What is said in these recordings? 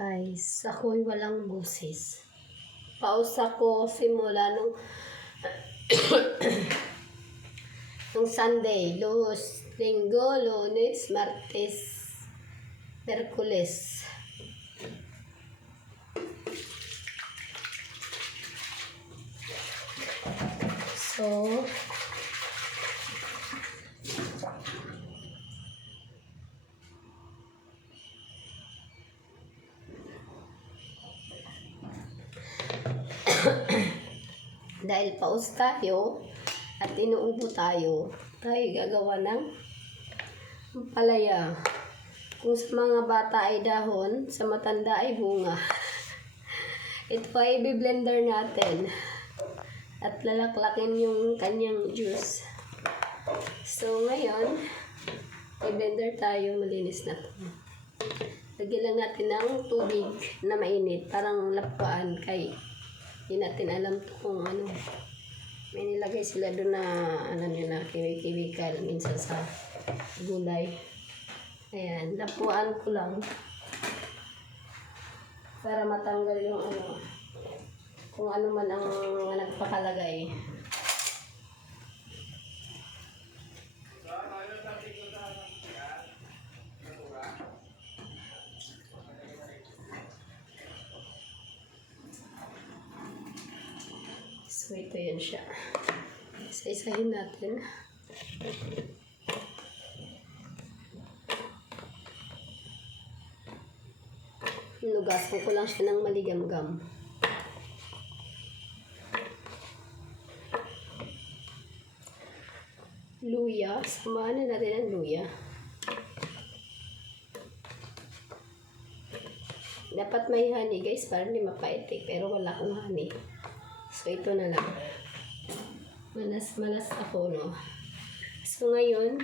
Guys, ako'y walang busis. Pausa ko simula nung nung Sunday, Linggo, Lunes, Martes, Merkules. So, dahil paus tayo at inuubo tayo gagawa ng palaya. Kung sa mga bata ay dahon, sa matanda ay bunga. Ito ay i-blender natin at lalaklakin yung kanyang juice. So ngayon, i-blender tayo, malinis na to. Lagyan lang natin ng tubig na mainit, parang lapuan kay hindi natin alam to kung ano. May nilagay sila doon na ano yun na chemical minsan sa gulay. Ayan, lapuan ko lang para matanggal yung ano, kung ano man ang nagpakalagay. So ito yun siya. Isa-isahin natin. Nugasan ko lang siya ng maligam-gam. Luya. Samahan na natin ang luya. Dapat may honey guys para hindi mapaitik. Pero wala akong honey. So ito na lang. Malas ako, no? So ngayon,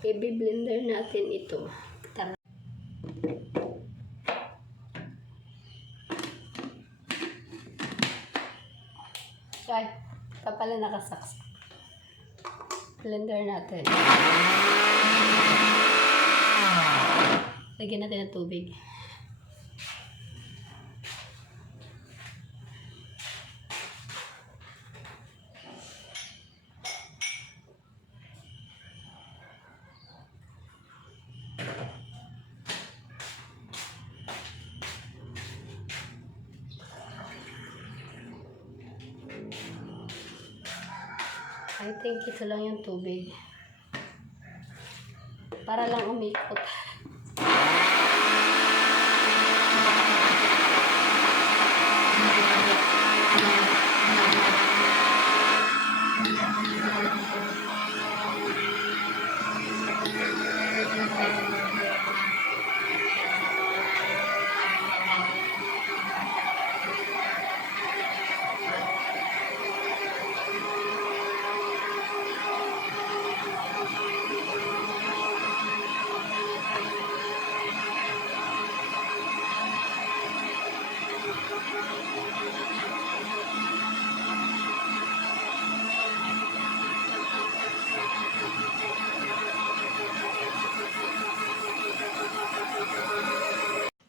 i-blender natin ito. Tara. Ay, ito pala nakasaksak. Blender natin. Lagyan natin ng tubig. I think ito lang yung tubig. Para lang umikot.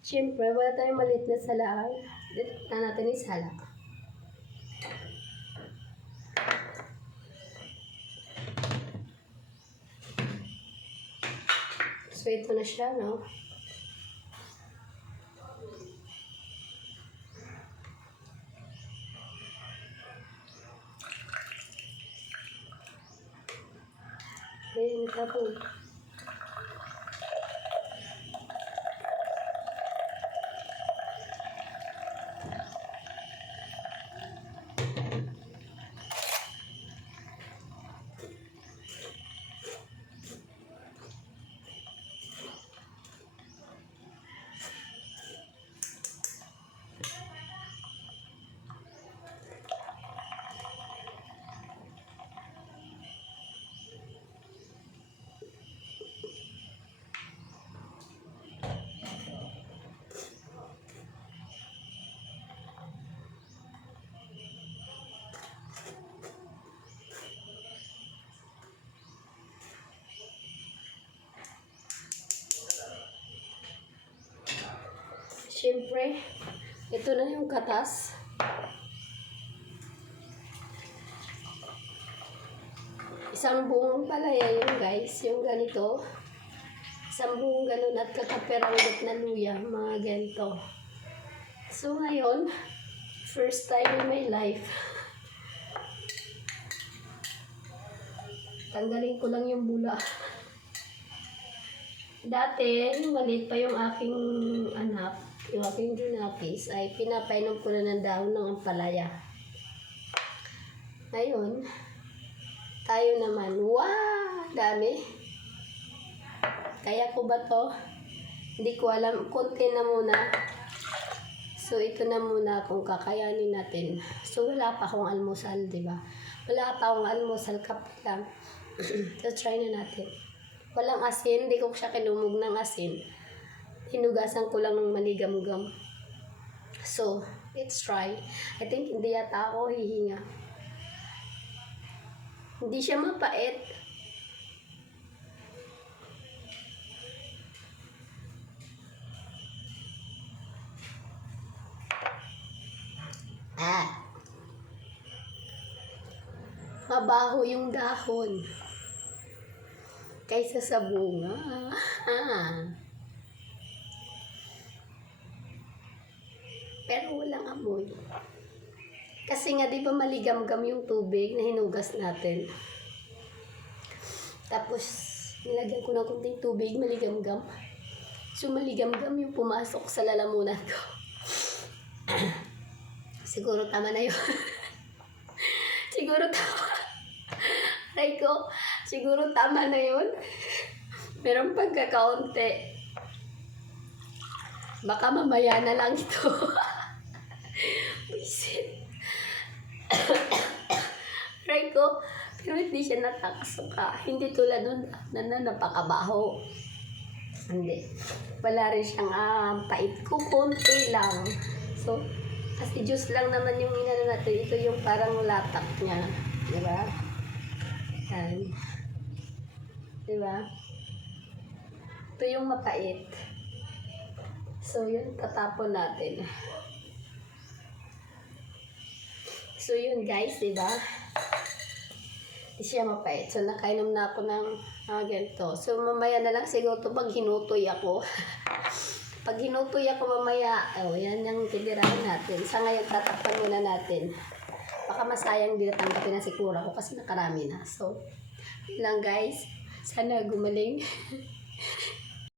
Siyempre, wala tayong maliit na salahan. Dito na natin isala. So, ito na siya, no? Ayan, tapos. Siyempre, ito na yung katas. Isang buong palaya yun guys, yung ganito. Isang buong ganun at kakaperanggot na luya, mga ganito. So ngayon, first time in my life, tanggalin ko lang yung bula. Dati, yung maliit pa yung aking anak, yung aking dinapis, ay pinapainom ko na ng dahon ng ampalaya. Ngayon, tayo naman, wow! Dami. Kaya ko ba to? Hindi ko alam, konti na muna. So, ito na muna kung kakayanin natin. So, wala pa akong almusal, di ba? Wala pa akong almusal, kape lang. So, try na natin. Walang asin, hindi ko siya kinumog ng asin. Hinugasan ko lang ng maligam-gam. So, let's try. I think hindi yata ako hihinga. Hindi siya mapait. Mabaho yung dahon kaysa sa bunga. Pero walang amoy. Kasi nga, di ba maligam-gam yung tubig na hinugas natin? Tapos, nilagyan ko ng kunting tubig, maligam-gam. So, maligam-gam yung pumasok sa lalamunan ko. Siguro tama na yun. Siguro tama. Aray ko, siguro tama na yun. Merong pagkakaunti. Baka mamaya na lang ito. Bisit. Aray ko, pero hindi siya natakasuka. Hindi tulad nun na napakabaho. Hindi. Wala rin siyang pait ko, konti lang. So, kasi juice lang naman yung inano natin. Ito yung parang latak niya. Diba? Yan. Diba? Ito yung mapait. So, yun, tatapon natin. So, yun guys, diba? Hindi siya mapait. So, nakainom na ako ng ganito. So, mamaya na lang siguro ito pag hinutoy ako. Pag hinutoy ako mamaya, yan yung titirahin natin. Sa ngayon, tatakpan muna natin. Baka masayang din natanggapin na sikura ko kasi nakarami na. So, yun lang guys. Sana gumaling.